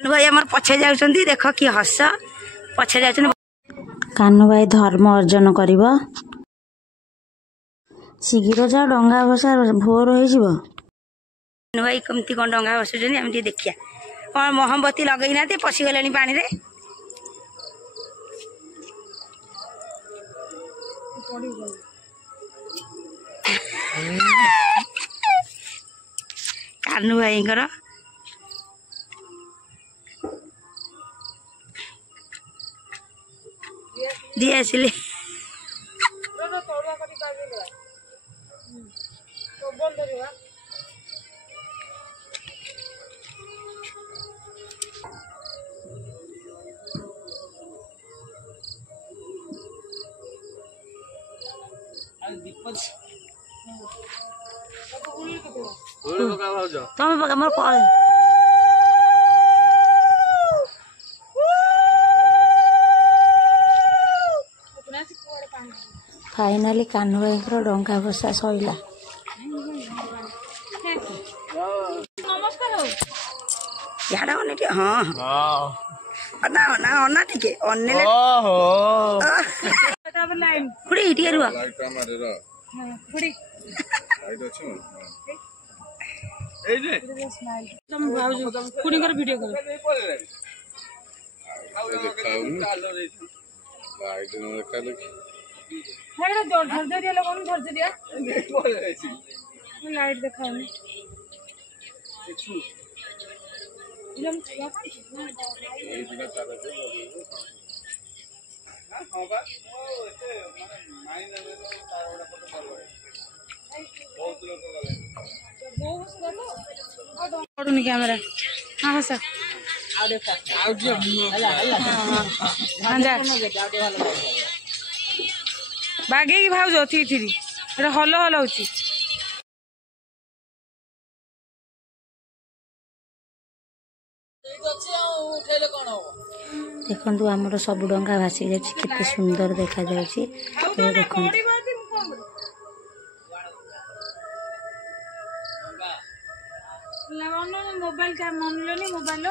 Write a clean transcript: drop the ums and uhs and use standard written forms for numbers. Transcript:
भाई आम पछे जाउछंती देख कि हस पछे जाउछन। कान्हू भाई धर्म अर्जन कर शीघ्र जा डंगा भसा भोर हो भाई कमती कौन डंगा बसुन आम देखिया कौन मोहम्बती लगे ना पशिगले पानी रे कान्हू भाई दी आसिले तुम मोर कॉल फाइनाली कान्हू भाई डंगा भसा सैला। झाड़ा हाँ अना अना अना टिके अनेले खुड़ी टिके रुआ खुड़ी ए जे तुम भाउज खुड़ी कर वीडियो कर लाइट न रखा देखी हेडा जोर धर दिया लोगन धर दिया लाइट दिखाओ इलम ए दिना चाले जे हां बा ओ एते माने माइन ले तार बड़ा फोटो करबो बहुत लोग गले बहुत सुनो पडुनी कैमरा हां सर आ देखा आ जे हला हला हां जा बागे की भाव जो थी एटा हलो हलो होची देखु आमर सब डंगा भासी जाते सुंदर देखा जाउछि देखो मोबाइल क्या मन लो मोबाइल